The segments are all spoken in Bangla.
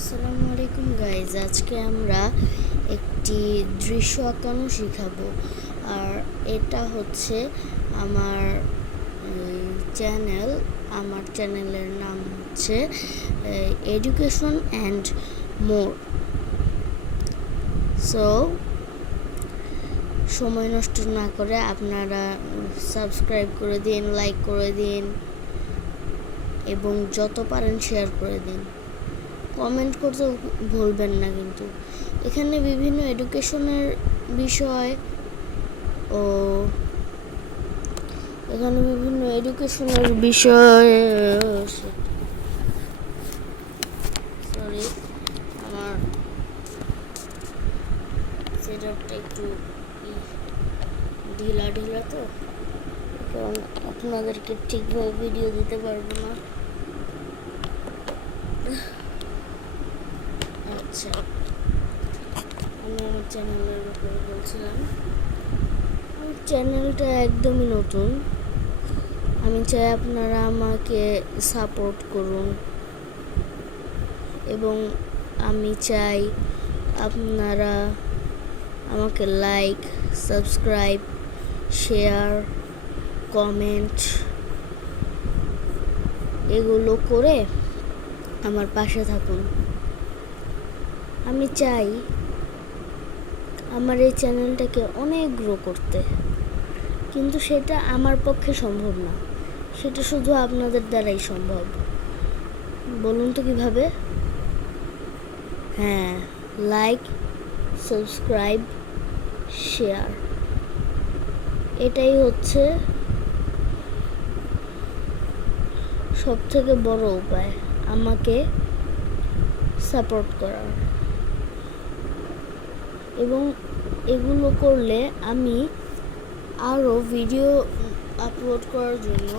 আসসালামু আলাইকুম গাইজ, আজকে আমরা একটি দৃশ্য আঁকানো শিখাবো। আর এটা হচ্ছে আমার চ্যানেল। আমার চ্যানেলের নাম হচ্ছে এডুকেশন অ্যান্ড মোর। সো সময় নষ্ট না করে আপনারা সাবস্ক্রাইব করে দিন, লাইক করে দিন এবং যত পারেন শেয়ার করে দিন। কমেন্ট করতে ভুলবেন না। কিন্তু এখানে বিভিন্ন এডুকেশনের বিষয় ও সরি, আমার সেটআপটা একটু ঢিলা তো, কারণ আপনাদেরকে ঠিকভাবে ভিডিও দিতে পারবো না। আচ্ছা, আমি আমার চ্যানেলের ব্যাপারে বলছিলাম। আমার চ্যানেলটা একদমই নতুন। আমি চাই আপনারা আমাকে সাপোর্ট করুন এবং আমি চাই আপনারা আমাকে লাইক, সাবস্ক্রাইব, শেয়ার, কমেন্ট এগুলো করে আমার পাশে থাকুন। আমি চাই আমার এই চ্যানেলটাকে অনেক গ্রো করতে, কিন্তু সেটা আমার পক্ষে সম্ভব না। সেটা শুধু আপনাদের দ্বারাই সম্ভব। বলুন তো কিভাবে? হ্যাঁ, লাইক, সাবস্ক্রাইব, শেয়ার, এটাই হচ্ছে সবথেকে বড় উপায় আমাকে সাপোর্ট করার। এবং এগুলো করলে আমি আরও ভিডিও আপলোড করার জন্য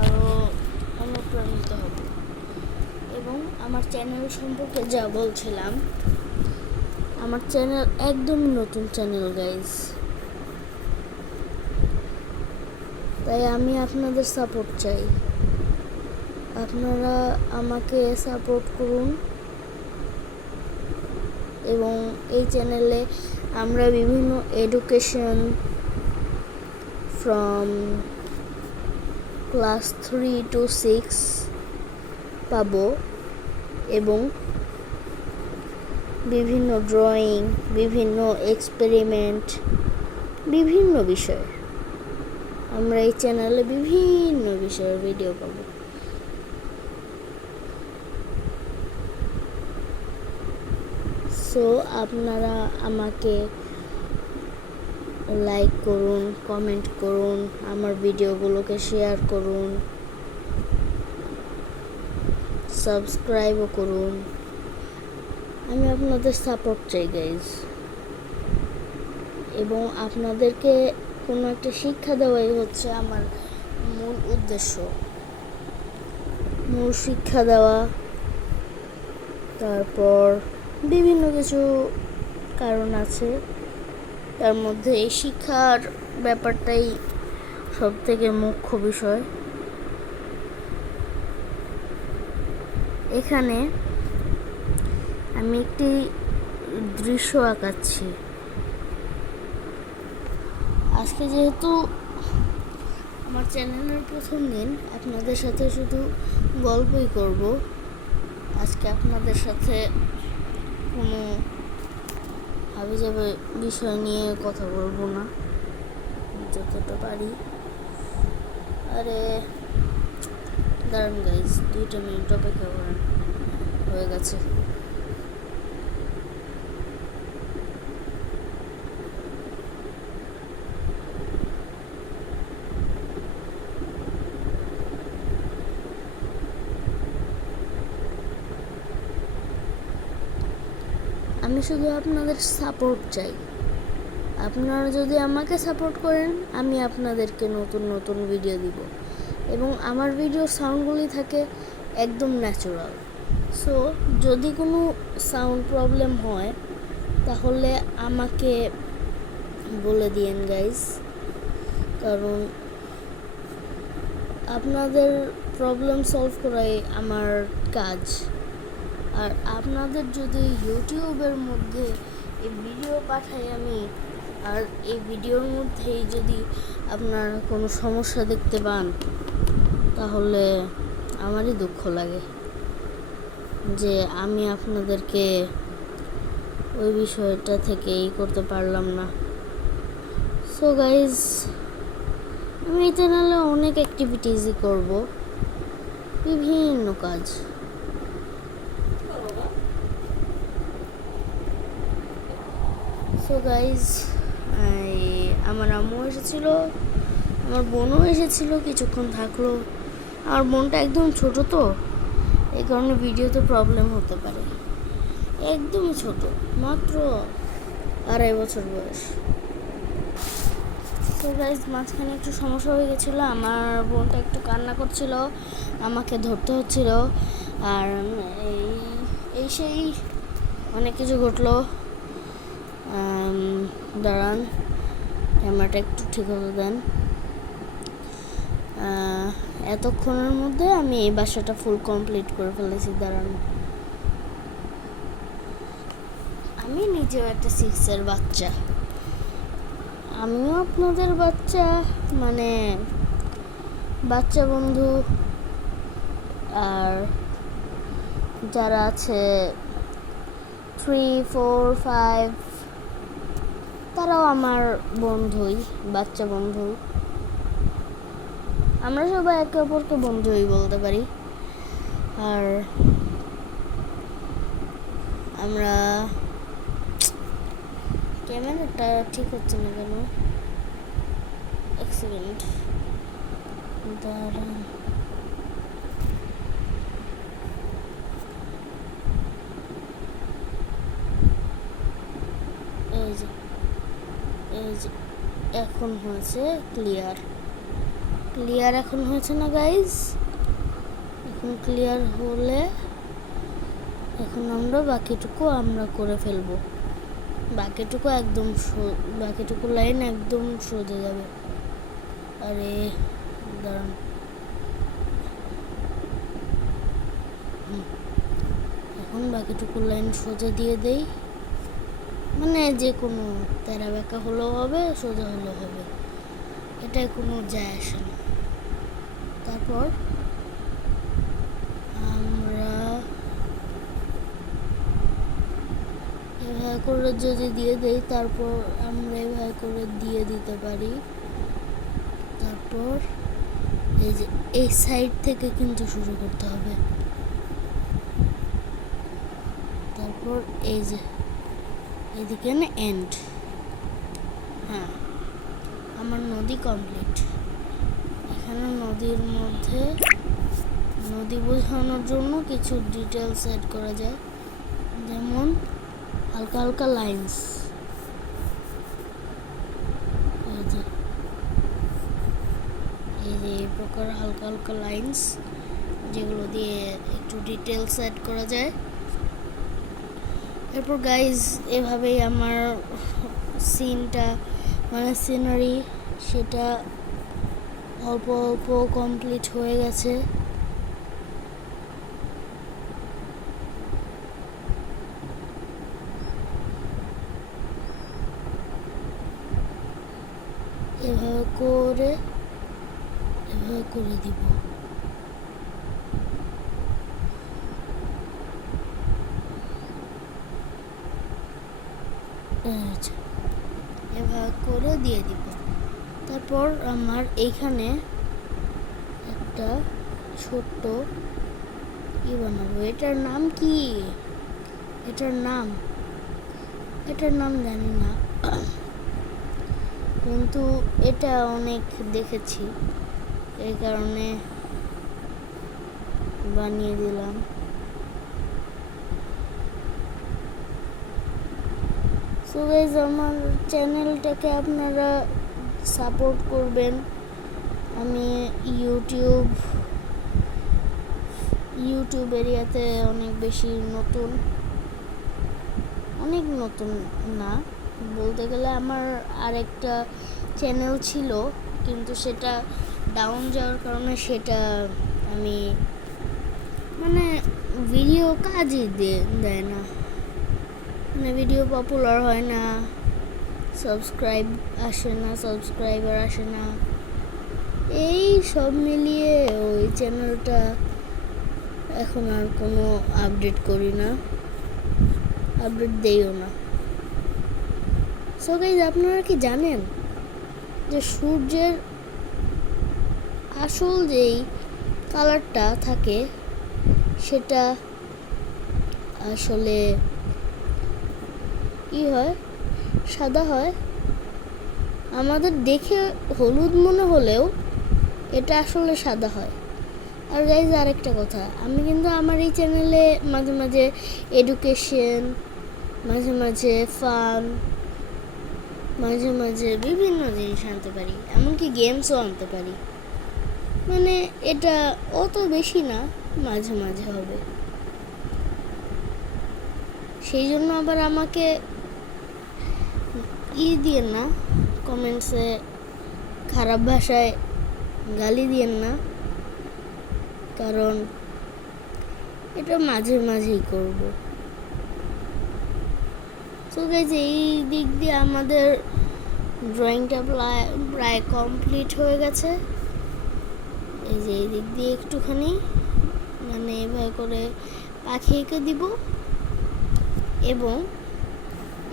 আরও অনুপ্রাণিত হব। এবং আমার চ্যানেল সম্পর্কে যা বলছিলাম, আমার চ্যানেল একদম নতুন চ্যানেল গাইজ, তাই আমি আপনাদের সাপোর্ট চাই। আপনারা আমাকে সাপোর্ট করুন। এবং এই চ্যানেলে আমরা বিভিন্ন এডুকেশন ফ্রম ক্লাস 3 to 6 পাবো এবং বিভিন্ন ড্রয়িং, বিভিন্ন এক্সপেরিমেন্ট, বিভিন্ন বিষয় আমরা এই চ্যানেলে বিভিন্ন বিষয়ের ভিডিও পাবো। সো আপনারা আমাকে লাইক করুন, কমেন্ট করুন, আমার ভিডিওগুলোকে শেয়ার করুন, সাবস্ক্রাইবও করুন। আমি আপনাদের সাপোর্ট চাই গাইজ। এবং আপনাদেরকে কোনো একটা শিক্ষা দেওয়াই হচ্ছে আমার মূল উদ্দেশ্য। মূল শিক্ষা দেওয়া, তারপর বিভিন্ন কিছু কারণ আছে, তার মধ্যে এই শিক্ষার ব্যাপারটাই সব থেকে মুখ্য বিষয়। এখানে আমি একটি দৃশ্য আঁকাচ্ছি। আজকে যেহেতু আমার চ্যানেলের প্রথম দিন, আপনাদের সাথে শুধু গল্পই করব। আজকে আপনাদের সাথে কোনো হাবিজাবি বিষয় নিয়ে কথা বলবো না, যতটা পারি। আরে দাঁড়ান গাইজ, 2 মিনিট অপেক্ষা করেন, হয়ে গেছে। আমি শুধু আপনাদের সাপোর্ট চাই। আপনারা যদি আমাকে সাপোর্ট করেন, আমি আপনাদেরকে নতুন নতুন ভিডিও দিব এবং আমার ভিডিওর সাউন্ডগুলি থাকে একদম ন্যাচারাল। সো যদি কোনো সাউন্ড প্রবলেম হয় তাহলে আমাকে বলে দিয়েন গাইজ, কারণ আপনাদের প্রবলেম সলভ করাই আমার কাজ। আর আপনাদের যদি ইউটিউবের মধ্যে এই ভিডিও পাঠাই আমি, আর এই ভিডিওর মধ্যেই যদি আপনারা কোনো সমস্যা দেখতে পান, তাহলে আমারই দুঃখ লাগে যে আমি আপনাদেরকে ওই বিষয়টা থেকে করতে পারলাম না। সো গাইজ, আমি এই চ্যানেলে অনেক অ্যাক্টিভিটিসই করব, বিভিন্ন কাজ। সো গাইজ, আমার আম্মু এসেছিল, আমার বোনও এসেছিল, কিছুক্ষণ থাকলো। আমার বোনটা একদম ছোট, তো এই কারণে ভিডিওতে প্রবলেম হতে পারে। একদমই ছোট, মাত্র 2.5 বছর বয়স। তো গাইজ, মাঝখানে একটু সমস্যা হয়ে গেছিলো, আমার বোনটা একটু কান্না করছিল, আমাকে ধরতে হচ্ছিল, আর এই সেই অনেক কিছু ঘটলো। দাঁড়ান, ক্যামেরাটা একটু ঠিক হতে দেন। এতক্ষণের মধ্যে আমি এই বাসাটা ফুল কমপ্লিট করে ফেলেছি। দাঁড়ান, আমি নিজেও একটা 6-এর বাচ্চা, আমিও আপনাদের বাচ্চা, মানে বাচ্চা বন্ধু। আর যারা আছে 3, 4, 5, তারাও আমার বন্ধুই, বাচ্চা বন্ধু। আমরা সবাই একে অপরকে বন্ধুই বলতে পারি। আর আমরা, ক্যামেরাটা ঠিক হচ্ছে না কেন, এক সেকেন্ড দাঁড়ান। এই যে এখন হয়েছে ক্লিয়ার এখন হয়েছে না গাইজ? এখন ক্লিয়ার হলে এখন আমরা বাকিটুকু করে ফেলবো। বাকিটুকু লাইন একদম সোজা যাবে। আরে দাঁড়ান, এখন বাকিটুকু লাইন সোজা দিয়ে দেই, মানে যে কোনো তেরা বেঁকা হলেও হবে, সোজা হলেও হবে, এটাই কোনো যায় আসে না। তারপর আমরা এভাবে করে যদি দিয়ে দেই, তারপর আমরা এভাবে করে দিয়ে দিতে পারি। তারপর এই যে এই সাইড থেকে কিন্তু শুরু করতে হবে। তারপর এই যে এদিকে না এন্ড। হ্যাঁ, আমার নদী কমপ্লিট। এখানে নদীর মধ্যে নদী বোঝানোর জন্য কিছু ডিটেলস অ্যাড করা যায়, যেমন হালকা হালকা লাইন্স। এই প্রকার হালকা হালকা লাইন্স, যেগুলো দিয়ে একটু ডিটেলস অ্যাড করা যায়। এরপর গাইজ, এভাবেই আমার সিনটা, মানে সিনারি, সেটা অল্প অল্প কমপ্লিট হয়ে গেছে। এভাবে করে দিব। এভাবে করে দিয়ে দিব। তারপর আমার এইখানে একটা ছোট্ট বানাবো। এটার নাম কি? এটার নাম জানি না, কিন্তু এটা অনেক দেখেছি, এই কারণে বানিয়ে দিলাম। সো গাইজ, আমার চ্যানেলটাকে আপনারা সাপোর্ট করবেন। আমি ইউটিউব এরিয়াতে অনেক বেশি নতুন না বলতে গেলে। আমার আরেকটা চ্যানেল ছিল, কিন্তু সেটা ডাউন যাওয়ার কারণে সেটা আমি মানে ভিডিও কাজই দেয় না, মানে ভিডিও পপুলার হয় না, সাবস্ক্রাইবার আসে না, এই সব মিলিয়ে ওই চ্যানেলটা এখন আর কোনো আপডেট করি না, আপডেট দেইও না। সো গাইজ, আপনারা কি জানেন যে সূর্যের আসল যেই কালারটা থাকে সেটা আসলে কি হয়, সাদা হয়। আমাদের দেখে হলুদ মনে হলেও এটা আসলে সাদা হয়। আর গাইজ, আরেকটা কথা, আমি কিন্তু আমার এই চ্যানেলে মাঝে মাঝে এডুকেশন, মাঝে মাঝে ফান, মাঝে মাঝে বিভিন্ন জিনিস আনতে পারি, এমনকি গেমসও আনতে পারি। মানে এটা অত বেশি না, মাঝে মাঝে হবে। সেই জন্য আবার আমাকে দিয়েন না, কমেন্টসে খারাপ ভাষায় গালি দিয়েন না, কারণ এটা মাঝে মাঝেই করব। তো গাইজ, এই দিক দিয়ে আমাদের ড্রয়িংটা প্রায় কমপ্লিট হয়ে গেছে। এই যে এই দিক দিয়ে একটুখানি মানে এভাবে করে পাখি এঁকে দিব, এবং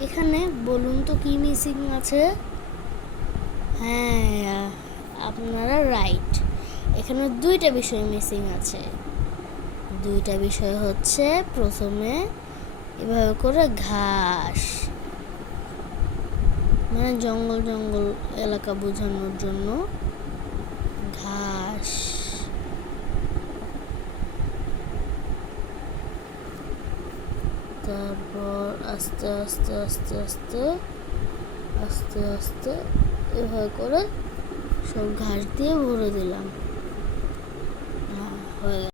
এখানে বলুন তো কি মিসিং আছে? হ্যাঁ, আপনারা রাইট, এখানে দুইটা বিষয় মিসিং আছে। দুইটা বিষয় হচ্ছে, প্রথমে এভাবে করে ঘাস, মানে জঙ্গল জঙ্গল এলাকা বোঝানোর জন্য ঘাস, তারপর আস্তে আস্তে আস্তে আস্তে আস্তে আস্তে এভাবে করে সব ঘাস দিয়ে ভরে দিলাম। হয়ে গেল।